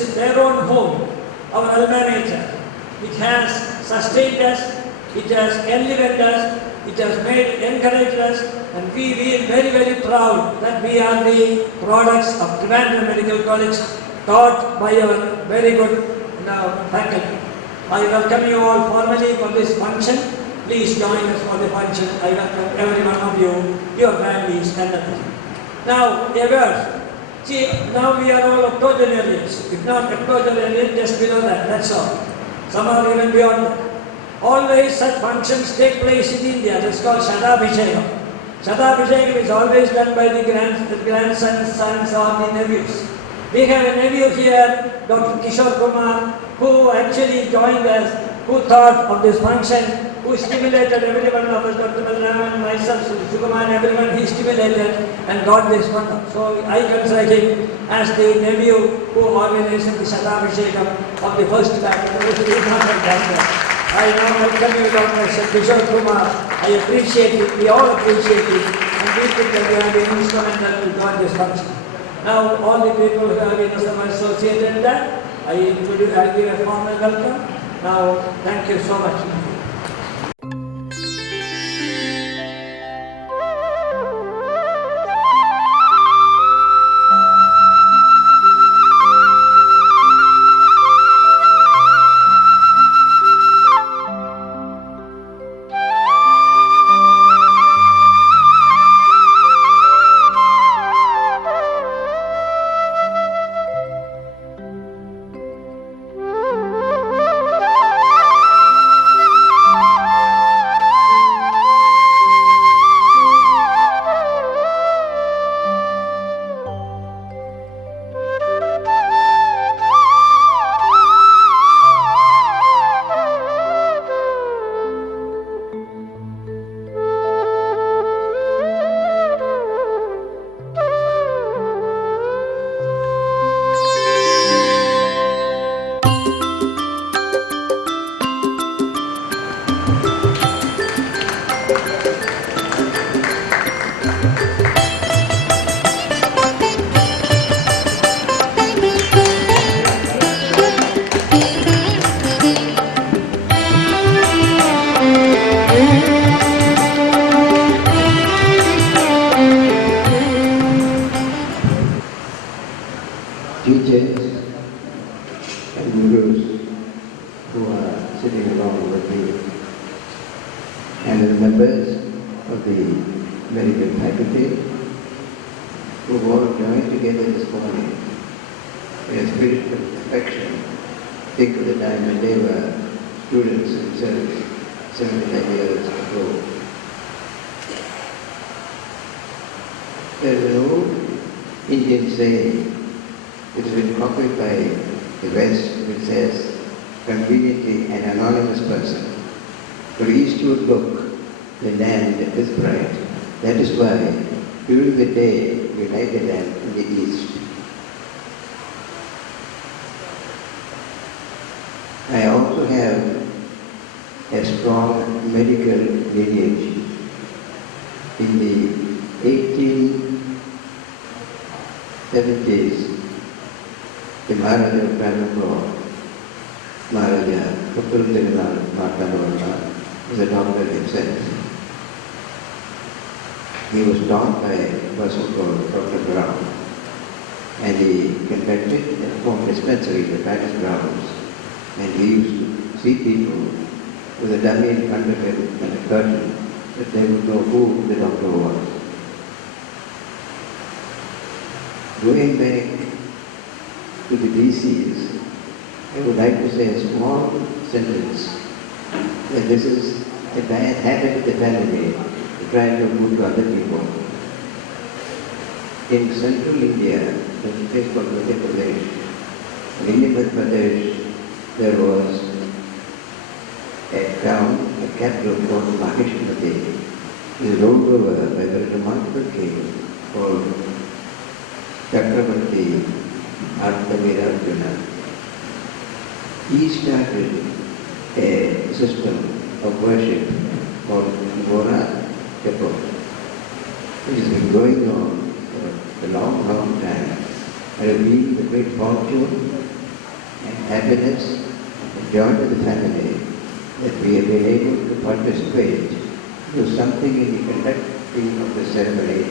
is their own home, our alma mater. It has sustained us, it has enlivened us, it has encouraged us, and we feel very, very proud that we are the products of Trivandrum Medical College, taught by our very good faculty. I welcome you all formally for this function. Please join us for the function. I welcome every one of you, your families, and others. Now, a word. See, now we are all octogenarians. If not octogenarians, just below that, that's all. Some are even beyond that. Always such functions take place in India. That's called Shatabhishekam. Shatabhishekam is always done by the grandsons, sons, or the nephews. We have a nephew here, Dr. Kishore Kumar, who actually joined us, who thought of this function, who stimulated every one of us, Dr. Balram, myself, Sukuman, everyone, he stimulated and got this one. So I consider him as the nephew who organized the Shatabhishekam of the first batch. I now welcome you, Dr. Kishore Kumar. I appreciate it, we all appreciate it, and we think that you have been instrumental to join this function. Now, all the people who have been associated with that, I give a formal welcome. Now, thank you so much. Teachers and gurus who are sitting along with me, and the members of the medical faculty who all joined together this morning in a spirit of affection. Think of the time when they were students themselves 75 years ago. There is an old Indian saying, it has been copied by the West, which says, conveniently an anonymous person. For east you look, the land is bright. That is why during the day we light the lamp in the east. I also have a strong medical lineage. In the 1870s, the Maharaja of Trivandrum, Maharaja Martanvarma, was a doctor himself. He was taught by a person called Dr. Brown, and he conducted a home dispensary, the Paris Browns, and he used to see people with a dummy in front of him and a curtain that they would know who the doctor was. Going back to the DCs, I would like to say a small sentence that this is a bad habit of the family to try to do good to other people. In central India, there's a place called Madhya Pradesh. In Madhya Pradesh, there was a town, a capital called Maheshmati. It was ruled over by a remarkable king called Chakravarti Arthavirarjuna. He started a system of worship called Gora Temple, which has been going on for a long, long time. And it has been the great fortune and happiness and joy to the family that we have been able to participate do something in the conducting of the ceremony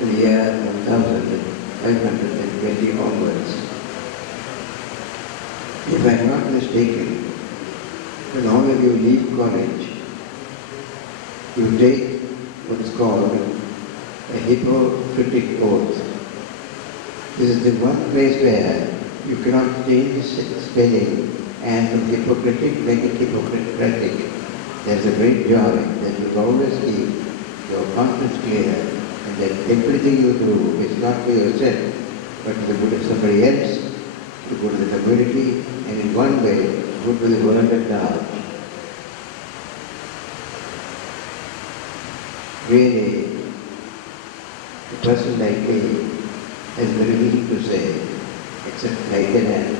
in the year 1520 onwards. If I am not mistaken, when all of you leave college, you take what is called a Hippocratic oath. This is the one place where you cannot change spelling and from Hippocratic make it Hippocratic. There's a great joy that you always keep your conscience clear and that everything you do is not for yourself, but for the good of somebody else, to good of the community, and in one way, good for the world at large. Really, a person like me has very little to say, except like an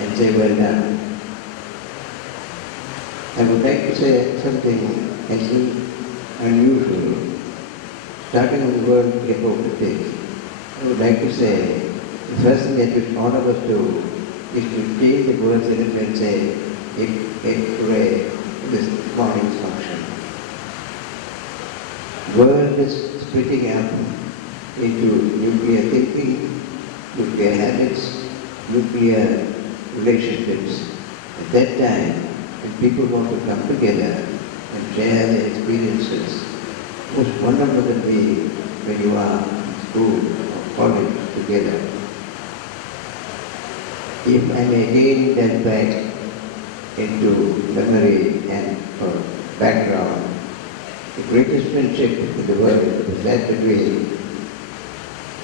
and say, well done. I would like to say something unusual. Starting with the word Hippocratic, I would like to say, the first thing that all of us do is to change the words in it and say, hooray, this morning's function. The world is splitting up into nuclear thinking, nuclear habits, nuclear relationships. At that time, when people want to come together and share their experiences, most wonderful than be when you are in school or college together. If I may again get back into memory and background, the greatest friendship in the world is that between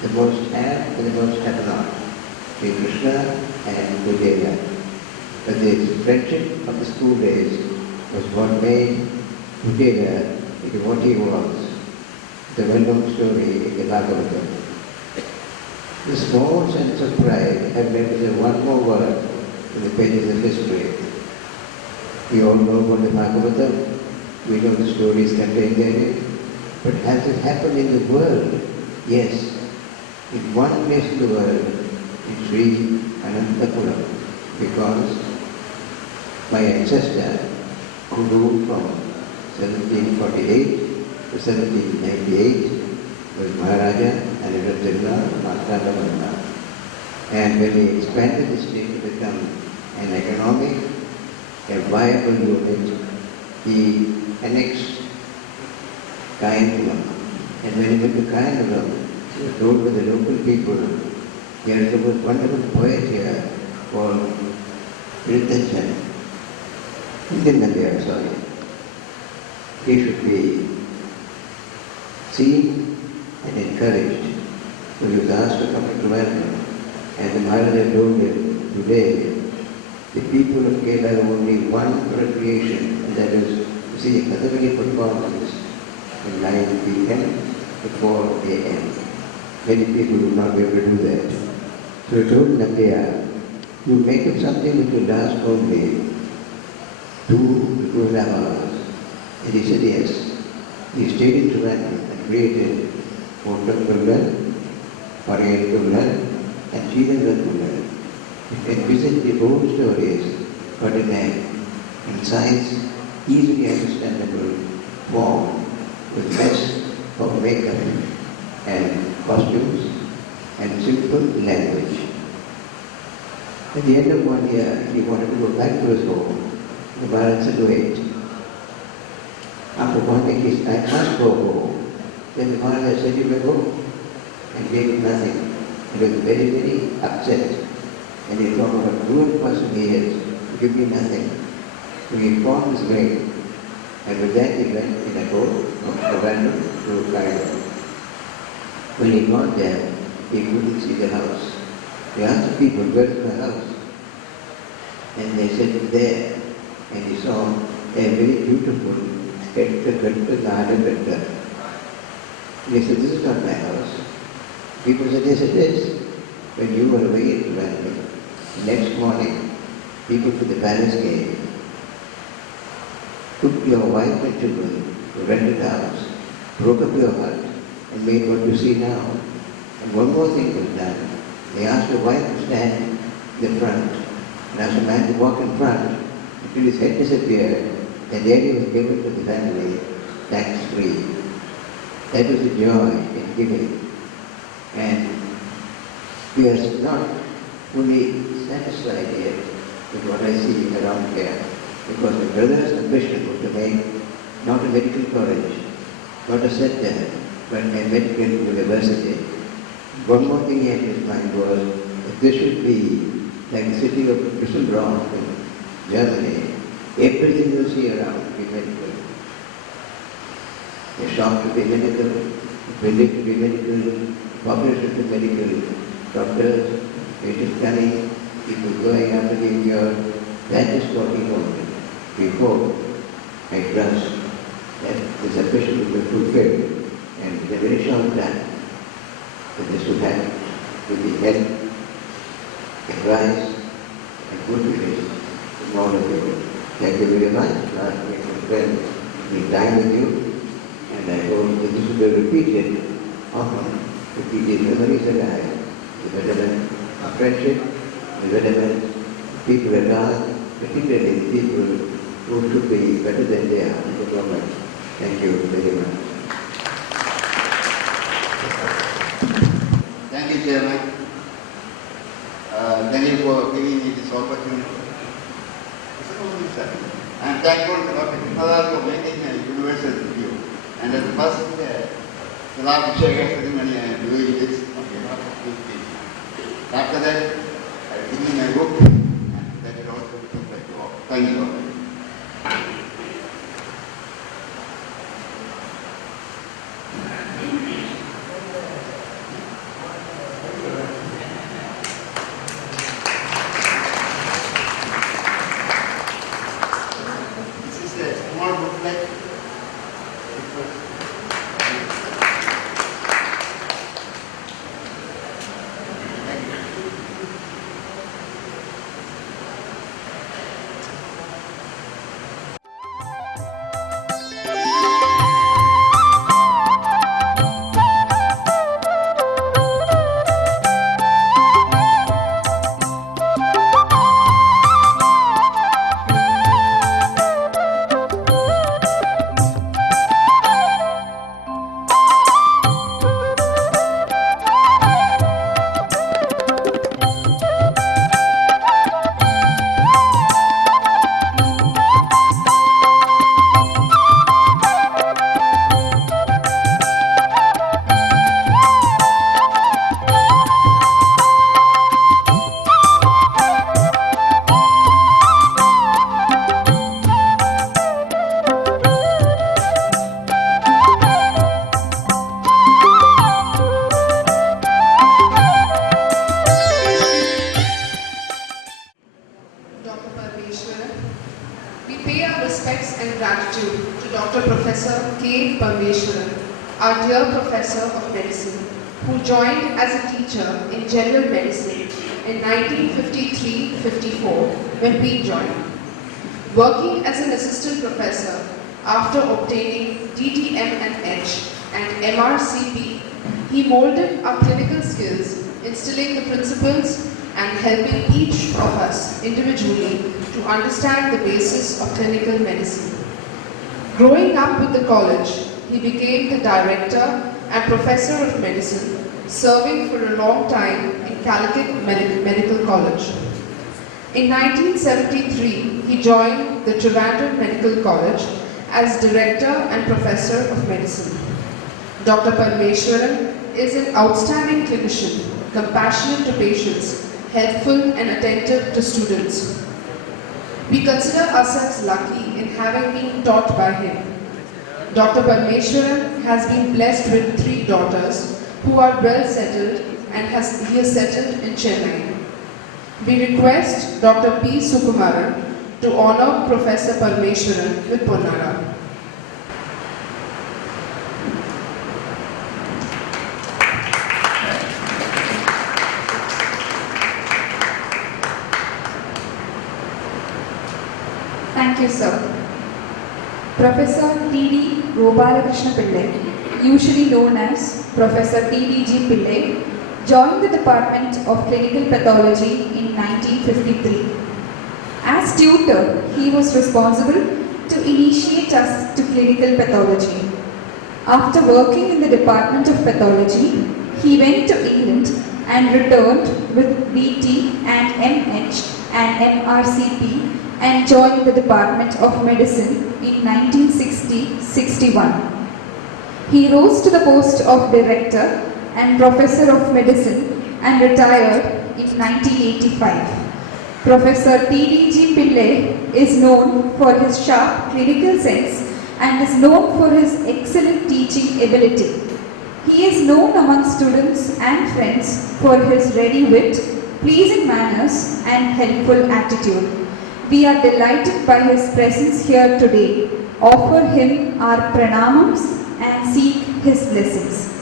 the most have and the most have not, Sri Krishna and Gurdeva. But the friendship of the school days was what made Gurdeva into what he was, the well-known story in the Bhagavatam. The small sense of pride had led to one more word in the pages of history. We all know about the Bhagavatam, we know the stories contained therein, but has it happened in the world? Yes. In one place in the world, in Sri Anantapuram, because my ancestor, who ruled from 1748 to 1798, was Maharaja and it was Martanda. And when he expanded the state to become an economic, a viable unit, he annexed Kayanduram. And when he went to Kayanduram, he was told by the local people, there is a most wonderful poet here called Trivandrum. Sorry. He should be seen and encouraged. So he was asked to come to Trivandrum, and the Maharaja told him, today, the people of Kerala have only one recreation, and that is to see a Kathakali performance from 9 p.m. to 4 a.m. Many people will not be able to do that. So he told Nandiya, you make up something which will last only 2 to 2.5 hours. And he said yes. He stayed in Trivandrum and created Kottakullar, Parayatullar, and Sridharkullar. You can visit the old stories, but in a concise, easily understandable form, with less of makeup and costumes and simple language. At the end of 1 year, he wanted to go back to his home. The Maharaj said, wait. After 1 week, he said, I must go home. Then the Maharaj said, you may go, and gave him nothing. He was very, very upset. And he thought, what a cruel person he is, to give me nothing. So he informed his way. And with that, he went in a boat from Trivandrum to Cairo. When he got there, he couldn't see the house. He asked the people, where's the house? And they said, there. And he saw a very beautiful garden. And he said, this is not my house. People said, yes, it is. When you were away in Trivandrum, next morning, people from the palace came, took your wife and children to rented house, broke up your hut, and made what you see now. And one more thing was done. They asked your wife to stand in the front, and asked a man to walk in front until his head disappeared. The lady was given to the family tax-free. That was the joy in giving. And we are not fully satisfied yet with what I see around here, because the brother's ambition was to make not a medical college, not a center, but a medical university. One more thing he had in his mind was that this should be like the city of Trivandrum in Germany. Everything you see around will be medical. The shop to be medical, the building to be medical, population to be medical, doctors, patients coming, people going after the cure. That is what we wanted. We hope and trust that this ambition will be fulfilled, and in a very short time that this will happen, with the help, advice, and good wishes from all of you. Thank you very much for asking me to spend the time with you, and I hope that this will be repeated often to keep these memories alive, the betterment of friendship, the betterment of people at large, particularly the people who should be better than they are in the moment. Thank you very much. Thank you, Chairman. Thank you for giving me this opportunity. I am thankful to Dr. Trivandrum for making a universal review. And as the first last ceremony, I am doing this on behalf of this people. After that, I will give you my book, and that will also be by you all. Thank you all. We pay our respects and gratitude to Dr. Professor K. Parmeshwaran, our dear Professor of Medicine, who joined as a teacher in General Medicine in 1953-54 when we joined. Working as an assistant professor after obtaining DDM and H and MRCP, he molded our clinical skills, instilling the principles and helping each of us individually to understand the basis of clinical medicine. Growing up with the college, he became the director and professor of medicine, serving for a long time in Calicut Medical College. In 1973, he joined the Trivandrum Medical College as director and professor of medicine. Dr. Parmeshwaran is an outstanding clinician, compassionate to patients, helpful and attentive to students. We consider ourselves lucky in having been taught by him. Dr. Parmeshwaran has been blessed with 3 daughters who are well settled and he is settled in Chennai. We request Dr. P. Sukumaran to honor Professor Parmeshwaran with Ponnara. Thank you, sir. Professor T.D. Gopalakrishna Pillai, usually known as Professor T.D.G. Pillai, joined the Department of Clinical Pathology in 1953. As tutor, he was responsible to initiate us to clinical pathology. After working in the Department of Pathology, he went to England and returned with BT and MH and MRCP and joined the Department of Medicine in 1960-61. He rose to the post of Director and Professor of Medicine and retired in 1985. Professor TDG Pillai is known for his sharp clinical sense and is known for his excellent teaching ability. He is known among students and friends for his ready wit, pleasing manners and helpful attitude. We are delighted by his presence here today, offer him our pranamams and seek his blessings.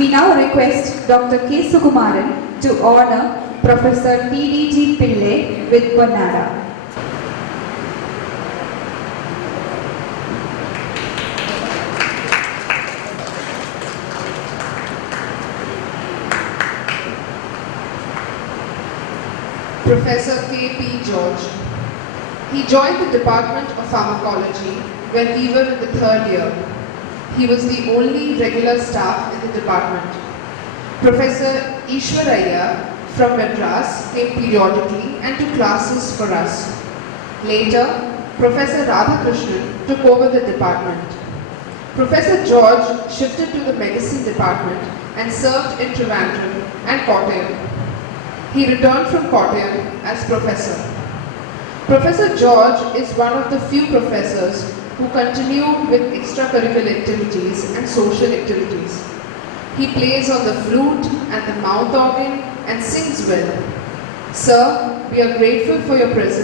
We now request Dr. K. Sukumaran to honor Professor TDG Pillai with Ponnada. Professor K.P. George. He joined the Department of Pharmacology when we were in the 3rd year. He was the only regular staff in the department. Professor Ishwaraya from Madras came periodically and took classes for us. Later, Professor Radhakrishnan took over the department. Professor George shifted to the medicine department and served in Trivandrum and Kottayam. He returned from Kottayam as professor. Professor George is one of the few professors who continue with extracurricular activities and social activities. He plays on the flute and the mouth organ and sings well. Sir, we are grateful for your presence.